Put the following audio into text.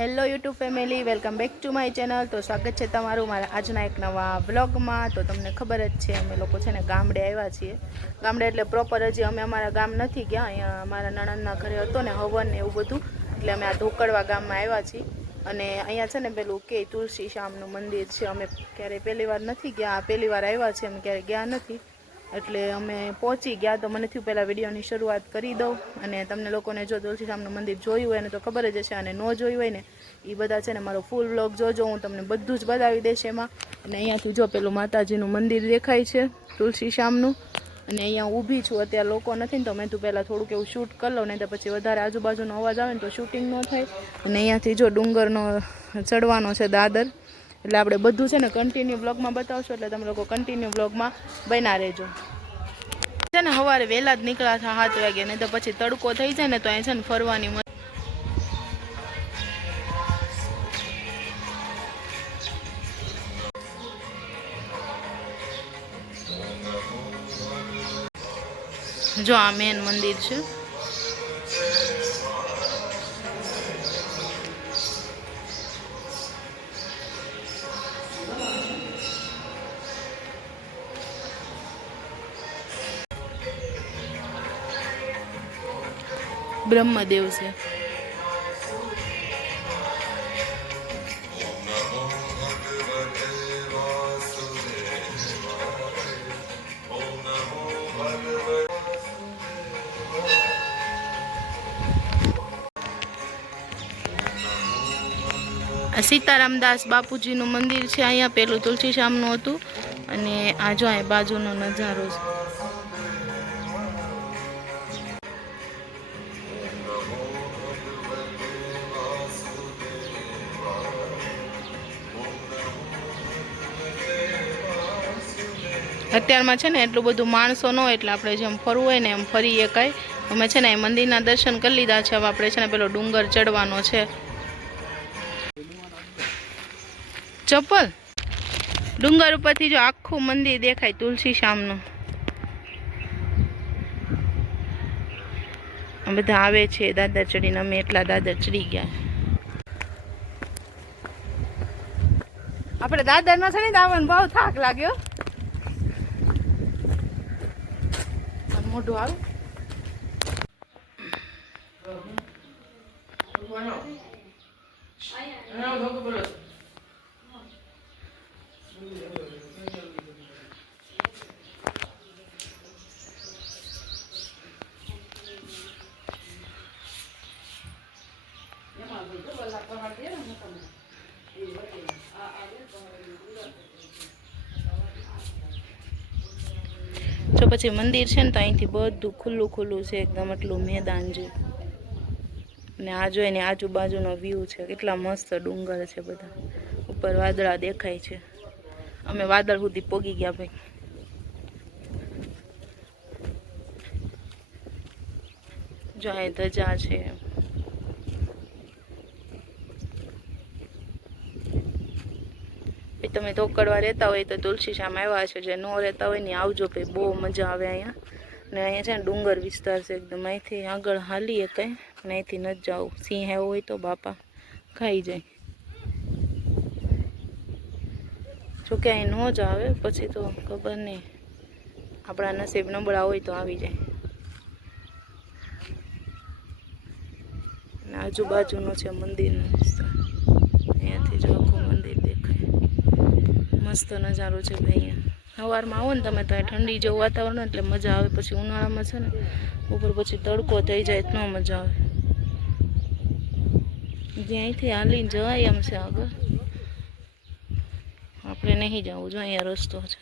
Hello YouTube family, welcome back to my channel. તો સ્વાગત છે તમારું મારા આજના એક નવા વ્લોગમાં। તો તમને ખબર જ છે અમે લોકો છે ને ગામડે આવ્યા છીએ। ગામડે એટલે પ્રોપર હજી અમે અમારા ગામ નથી ગયા, અહીંયા અમારા નણંદના ઘરે હતો ને હવન ને એવું બધું, એટલે અમે આ ધોકડવા ગામમાં આવ્યા છીએ। અને અહીંયા છે ને પેલું કે તુલસી શ્યામનું મંદિર છે, અમે ક્યારેય પહેલી વાર નથી ગયા, પહેલી વાર આવ્યા છે, અમે ક્યારેય ગયા નથી, એટલે અમે પહોંચી ગયા। તો મને થયું પહેલાં વિડીયોની શરૂઆત કરી દઉં, અને તમને લોકોને જો તુલસી શ્યામનું મંદિર જોયું હોય ને તો ખબર જ હશે, અને ન જોયું હોય ને એ બધા છે ને મારો ફૂલ વ્લોગ જોજો, હું તમને બધું જ બતાવી દઈશ એમાં। અને અહીંયાથી જો પેલું માતાજીનું મંદિર દેખાય છે તુલસી શ્યામનું, અને અહીંયા ઊભી છું, અત્યારે લોકો નથી ને તો મેં તું પહેલાં થોડુંક એવું શૂટ કરી લઉં, નહીં તો પછી વધારે આજુબાજુનો અવાજ આવે ને તો શૂટિંગ ન થાય। અને અહીંયાથી જો ડુંગરનો ચડવાનો છે દાદર, એટલે આપણે બધું છે ને કન્ટિન્યુ વ્લોગમાં બતાવશું, એટલે તમે લોકો કન્ટિન્યુ વ્લોગમાં બન્યા રહેજો। છે ને સવારે વહેલા જ નીકળ્યા હતા 7 વાગે, નહીં તો પછી તડકો થઈ જાય ને તો અહીં છે ને ફરવાની જો આ મેન મંદિર છે। બ્રહ્મદેવ છે। સીતારામદાસ બાપુજીનું મંદિર છે અહીંયા, પેલું તુલસી શ્યામનું હતું, અને આ જો અહીં બાજુનો નજારો છે। અત્યારમાં છે ને એટલું બધું માણસો ન હોય, એટલે આપણે જેમ ફરવું હોય ને એમ ફરી એકાય। અમે છે ને એ મંદિરના દર્શન કરી લીધા છે, હવે આપણે છે ને પેલો ડુંગર ચડવાનો છે। ચપ્પલ ડુંગર ઉપરથી જો આખું મંદિર દેખાય તુલસી શ્યામનું, બધા આવે છે દાદર ચડીને, અમે એટલા દાદર ચડી ગયા। આપણે દાદર ના ચડી આવવાનું બહુ થાક લાગ્યો, મોઢું આવે જો। પછી મંદિર છે ને તો અહીંથી બધું ખુલ્લું ખુલ્લું છે એકદમ, એટલું મેદાન જેવું, અને આ જોઈને આજુબાજુનો વ્યૂ છે, કેટલા મસ્ત ડુંગર છે બધા, ઉપર વાદળા દેખાય છે, અમે વાદળ સુધી પોગી ગયા ભાઈ। જો અહીં ધજા છે, તમે ધોકડવા રહેતા હોય તો તુલસી શ્યામ આવ્યા છે, જે ન રહેતા હોય ને આવજો ભાઈ, બહુ મજા આવે અહીંયા। ને અહીંયા છે ને ડુંગર વિસ્તાર છે એકદમ, અહીંથી આગળ હાલીએ કંઈ, અને અહીંથી ન જાવ, સિંહ એવો હોય તો બાપા ખાઈ જાય, જોકે અહીં ન જ આવે, પછી તો ખબર નહીં, આપણા નસીબ નબળા હોય તો આવી જાય। અને આજુબાજુનો છે મંદિરનો વિસ્તાર, અહીંયાથી જો આખું મંદિર દેખાય, મસ્ત નજારો છે ભાઈ અહીંયા। સવારમાં આવો ને તમે તો ઠંડી જેવું વાતાવરણ, એટલે મજા આવે, પછી ઉનાળામાં છે ને ઉપર પછી તડકો થઈ જાય તો ન મજા આવે। જે અહીંથી હાલીને જવાય એમ છે આગળ, આપણે નહીં જવું, જો અહીંયા રસ્તો છે।